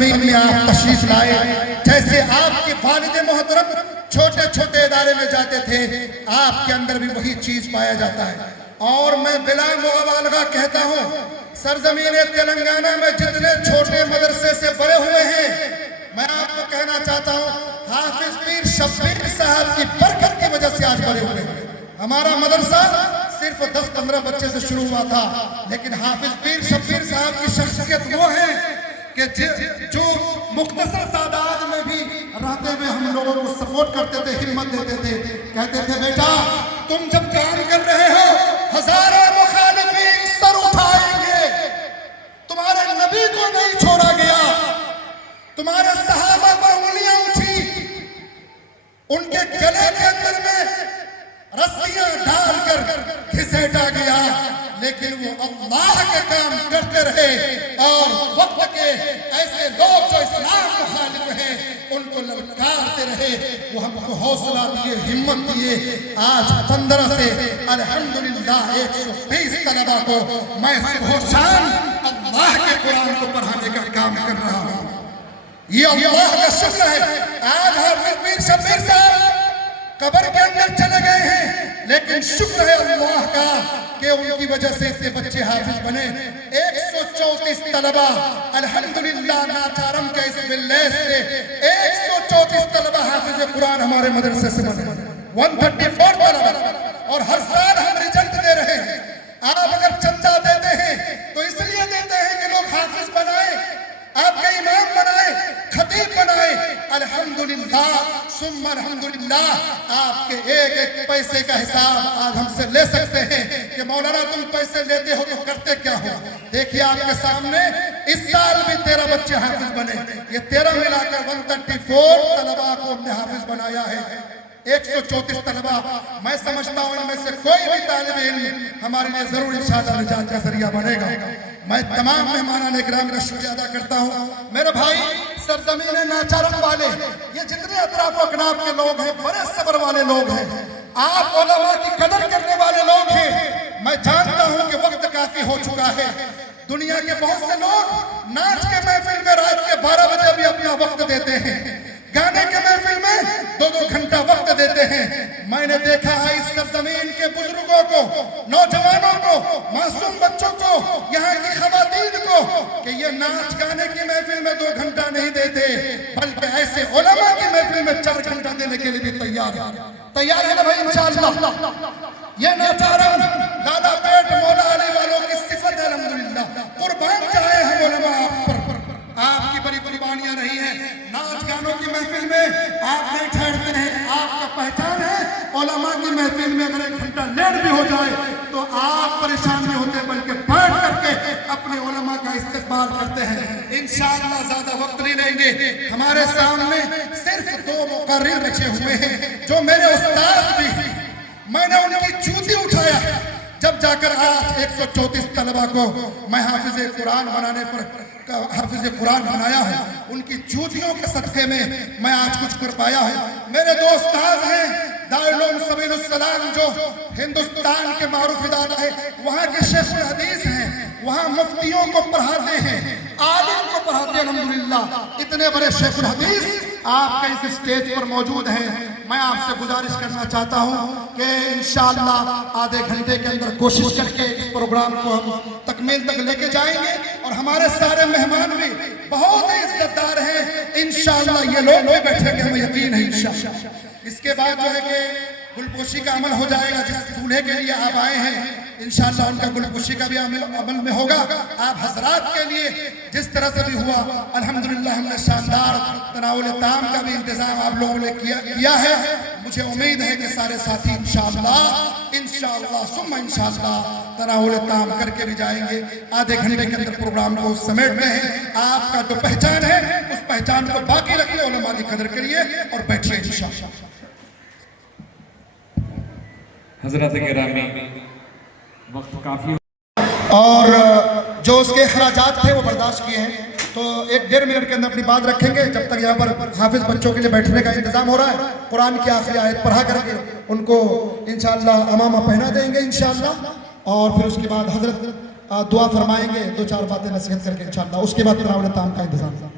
सरजमीन में आप तशरीफ लाए। जैसे आपके वालिद मोहतरम छोटे छोटे इदारे में जाते थे, आपके अंदर भी वही चीज पाया जाता है। और मैं बिला मुबालगा कहता हूँ, सरजमीन तेलंगाना में जितने छोटे मदरसे से बड़े हुए हैं, मैं आपको कहना चाहता हूँ हाफिज पीर शब्बीर साहब की बरकत की वजह से आज बड़े हुए हैं। हमारा मदरसा सिर्फ 10-15 बच्चे से शुरू हुआ था, लेकिन हाफिज पीर शब्बीर साहब की शख्सियत वो है कि जो मुख्तसर तादाद में भी रहते हुए हम लोगों को सपोर्ट करते थे, हिम्मत देते थे, कहते थे बेटा तुम जब काम कर रहे हो हजारों मुखालिफीन सर उठाएंगे, तुम्हारे नबी को नहीं छोड़ा गया, तुम्हारे सहाबा पर उंगलियां उठी, उनके गले के अंदर में रस्सियां डालकर घिसेटा गया, लेकिन वो अल्लाह के काम करते रहे। और वक्त के ऐसे लोग जो इस्लाम मुखालिफ हैं उनको ललकारते रहे, वो हमको हौसला दिए, हिम्मत दिए। आज 15 से अल्हम्दुलिल्लाह 120 तलबा को मैं सुबह शाम अल्लाह के कुरान को पढ़ाने का काम कर रहा हूँ। ये अल्लाह का शुक्र है। आज हाफिज पीर शब्बीर साहब कब्र के अंदर चले गए हैं, लेकिन शुक्र है अल्लाह का कि उनकी वजह से इतने बच्चे हाफिज बने। 134 तलबा अल्हम्दुलिल्लाह नाचारम के इस विलेज से 134 तलबा हाफिज कुरान हमारे मदरसे से बने, 134 तलबा। और हर साल हम रिजल्ट दे रहे हैं। आप अगर चंदा देते हैं तो इसलिए देते हैं कि लोग हाफिज बनाए, आपके इमाम बनाए, खतीब बनाए। अल्हम्दुलिल्लाह सुम्मा अल्हम्दुलिल्लाह, आपके एक एक पैसे का हिसाब आज हमसे ले सकते हैं कि मौलाना तुम पैसे लेते हो तो करते क्या हो। देखिए आपके सामने इस साल भी 13 बच्चे हाफिज बने। ये 13 मिलाकर 134 तलबा को हमने हाफिज बनाया है। 134 तलबा। मैं समझता हूँ इनमें से कोई भी तालिब इल्म हमारे लिए जरूर इंशाअल्लाह निजात का जरिया बनेगा। मैं तमाम मेहमानान इकराम का शुक्रिया अदा करता हूँ। मेरे भाई सरजमीन नाचारम वाले, ये जितने अतराफ अकनाफ के लोग हैं, बड़े सब्र वाले लोग हैं, आप उलमा की कदर करने वाले लोग हैं। मैं जानता हूँ कि वक्त काफी हो चुका है। दुनिया के बहुत से लोग नाच के महफिल में रात के 12 बजे भी अपना वक्त देते हैं, गाने के महफिल में 2-2 घंटा वक्त देते हैं। मैंने देखा है इस सरजमीन के बुजुर्गों को, नौजवानों को, मासूम बच्चों को, यहाँ की खवातीन को कि ये नाच गाने की महफिल में 2 घंटा नहीं देते, बल्कि ऐसे उलमा की महफिल में 4 घंटा देने के लिए भी तैयार है ना भाई इंशाअल्लाह। ये नाचारम लाला पेट मौला अली वालों की सिफत है अल्हम्दुलिल्लाह। कुर्बान चाहे हम उलमा आप पर, आपकी बड़ी कुर्बानियां रही हैं। नाच गानों की महफिल में आप नहीं ठहरते हैं, आपका पहचान है। उलमा की महफिल में अगर 1 घंटा लेट भी हो जाए तो आप परेशान नहीं होते, बल्कि बैठ करके अपने उलमा का इस्तेमाल करते हैं। इंशाअल्लाह ज्यादा वक्त नहीं लेंगे। हमारे सामने सिर्फ 2 मुकर्रिर बचे हुए हैं जो मेरे उस्ताद भी, मैंने उनकी जूती उठाया जब जाकर आज 134 तलबा को मैं हाफिज कुरान बनाने पर हाफिज कुरान बनाया हूँ। उनकी जूतियों के सदक़े में मैं आज कुछ कर पाया हूँ। मेरे 2 उस्ताद हैं दारुल उलूम सबीलुस सलाम जो हिंदुस्तान के मारूफ इदारा है, वहाँ के शेखुल हदीस हैं, वहाँ मुफ्तियों को पढ़ाते हैं, आलिम को पढ़ाते हैं अल्हम्दुलिल्लाह। इतने बड़े शेखुल हदीस आपके इस स्टेज पर मौजूद हैं। मैं आपसे गुजारिश करना चाहता हूँ कि इंशाअल्लाह आधे घंटे के अंदर कोशिश करके इस प्रोग्राम को हम तकमील तक लेके जाएंगे। और हमारे सारे मेहमान भी बहुत ही इज्जतदार हैं। इंशाअल्लाह ये लोग भी बैठेंगे, हमें यकीन है इंशाअल्लाह। इसके बाद जो है कि गुलपोशी का अमल हो जाएगा। जिस दूल्हे के लिए आप आए हैं इंशाअल्लाह उनका गुलपोशी का भी अमल में होगा। आप हजरात के लिए जिस तरह से भी हुआ अल्हम्दुलिल्लाह हमने शानदार तनाउल ताम का भी इंतजाम आप लोगों ने किया है। मुझे उम्मीद है कि सारे साथी इंशाअल्लाह सुम्मा इंशाअल्लाह तनाउल ताम करके भी जाएंगे। आधे घंटे के अंदर प्रोग्राम को समेटते हैं। आपका जो पहचान है उस पहचान को बाकी रखिए, उलमा की कदर करिए और बैठिए इंशाअल्लाह। हजरत गिरामी वक्त काफ़ी और जो उसके खराजात थे वो बर्दाश्त किए हैं, तो 1-1.5 मिनट के अंदर अपनी बात रखेंगे। जब तक यहाँ पर हाफिज बच्चों के लिए बैठने का इंतजाम हो रहा है, कुरान की आखिरी आयत पढ़ा करके उनको इंशाअल्लाह अमामा पहना देंगे इंशाअल्लाह। और फिर उसके बाद हजरत दुआ फरमाएंगे, 2-4 बातें नसीहत करके इंशाअल्लाह। उसके बाद तनाउल ताम का इंतजाम।